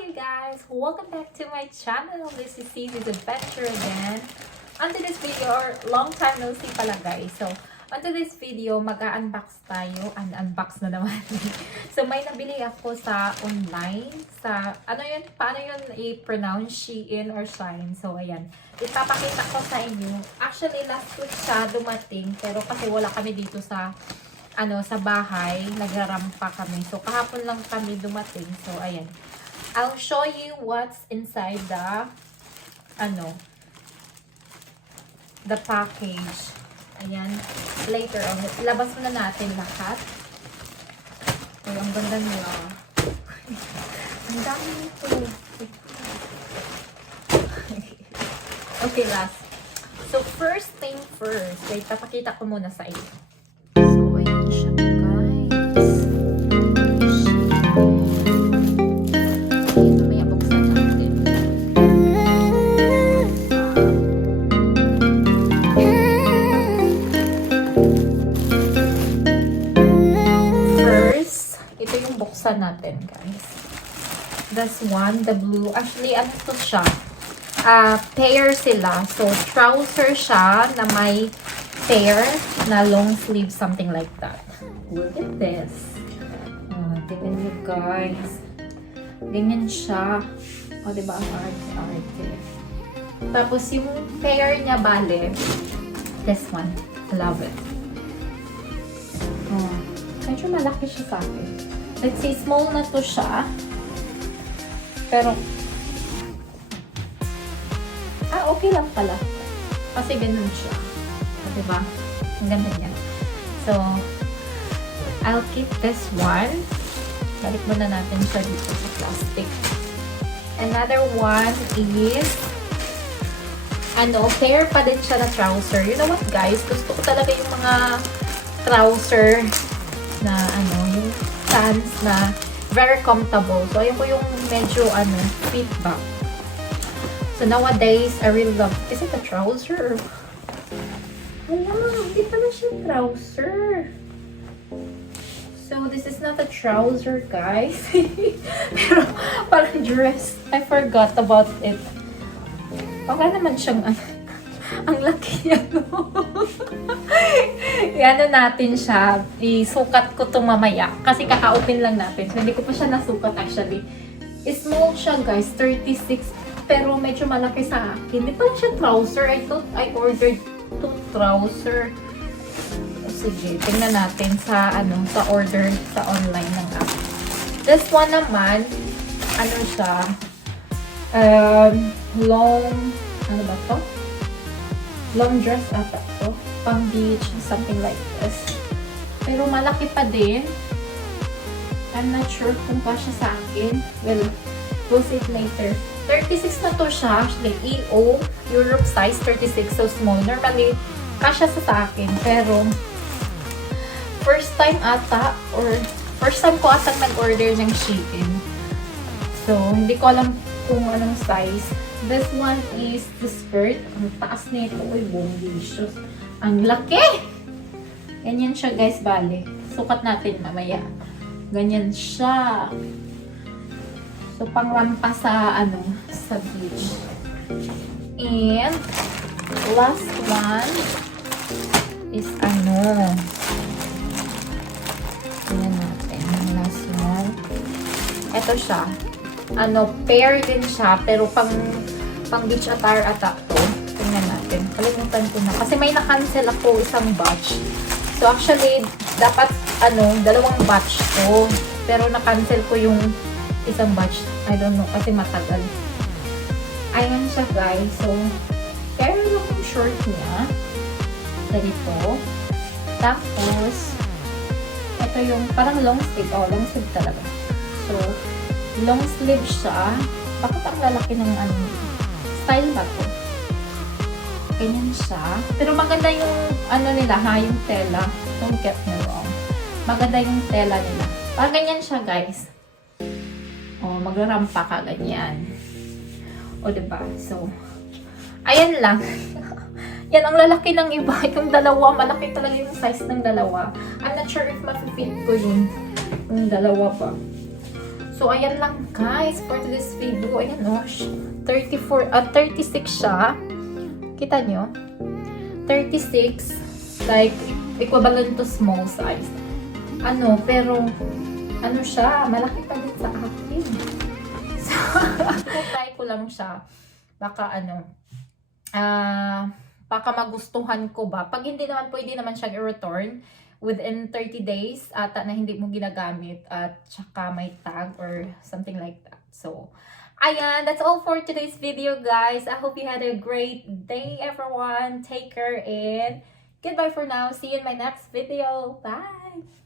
you guys! Welcome back to my channel. This is Cece's Adventure again. Onto this video, or long time no see pala guys. So, onto this video, mag-unbox tayo. Unbox na naman. So, may nabili ako sa online. Sa, ano yun? Paano yun i-pronounce? Shein or Shein. So, ayan. Ipapakita ko sa inyo. Actually, last week siya dumating. Pero kasi wala kami dito sa sa bahay, nagrarampa kami. So, kahapon lang kami dumating. So, ayan. I'll show you what's inside the, the package. Ayan. Later on. Ilabas na natin lahat. Ay, ang ganda nila. Ang dami nito. Okay, last. So, first thing first. Wait, papakita ko muna sa iyo. Natin guys. This one, the blue. Actually, ano to siya? Pair sila. So, trouser siya na may pair na long sleeve, something like that. Look at this. Tingnan nyo guys. Ganyan siya. O, diba? Ang arte. Tapos, yung pair niya, bale. This one. Love it. Medyo malaki siya sa akin. Let's say, small na to siya. Pero, okay lang pala. Kasi ganun siya. Diba? Ang ganda niya. So, I'll keep this one. Balik muna natin siya dito sa plastic. Another one is, pair pa din siya na trouser. You know what, guys? Gusto ko talaga yung mga trouser na, yung pants na very comfortable. So, ayun ko yung medyo, fit back. So, nowadays, I really love, is it a trouser? Wala, hindi pala siya trouser. So, this is not a trouser, guys. Pero, parang dress. I forgot about it. Baka naman siyang, ang laki niya, no? Natin siya. Isukat ko itong mamaya. Kasi kaka-open lang natin. So, hindi ko pa siya nasukat actually. Small siya guys. 36. Pero medyo malaki sa akin. Hindi pala siya trouser. I thought I ordered 2 trouser. Sige. Tingnan natin sa, sa order sa online ng app. This one naman, siya? Long, ba to? Long dress ata to. Pang beach, something like this. Pero malaki pa din. I'm not sure kung kasya sa akin. Well, we'll see it later. 36 na to siya. Actually, EO, Europe size, 36. So, small. Normally, kasya sa akin. Pero, first time ata, or first time ko atang nag-order ng Shein. So, hindi ko alam kung anong size. This one is the skirt. Ang taas nito. Uy, bombicious. Ang laki! Ganyan siya, guys, bale. Sukat natin mamaya. Ganyan siya. So, pangrampa sa, sa beach. And, last one is, tingnan natin. Last one. Ito siya. Pair din siya, pero pang beach attire ata to. Tingnan natin. Kalimutan ko na. Kasi may na-cancel ako isang batch. So, actually, dapat, dalawang batch to. Pero na-cancel ko yung isang batch. I don't know, kasi matagal. Ayan siya, guys. So, pero yung short niya, ganito. Tapos, ito yung parang long sleeve. Oh, long sleeve talaga. So, long sleeve siya. Bakit ang lalaki ng style ba to? Ganyan siya. Pero maganda yung nila yung tela. Don't get me wrong. Maganda yung tela nila. Parang ganyan siya, guys. Magrarampa ka ganyan. Diba? So, ayan lang. Yan ang lalaki ng iba. Yung dalawa, malaki talaga yung size ng dalawa. I'm not sure if ma-fit ko yung dalawa pa. So, ayan lang guys for this video. Ayan o, 36 siya. Kita nyo? 36, like, equivalent to small size. Pero, siya, malaki pa din sa akin. So, try ko lang siya. Baka baka magustuhan ko ba. Pag hindi naman, pwede naman siya i-return within 30 days ata na hindi mo ginagamit at saka may tag or something like that. So, ayan, that's all for today's video, guys. I hope you had a great day, everyone. Take care and goodbye for now. See you in my next video. Bye!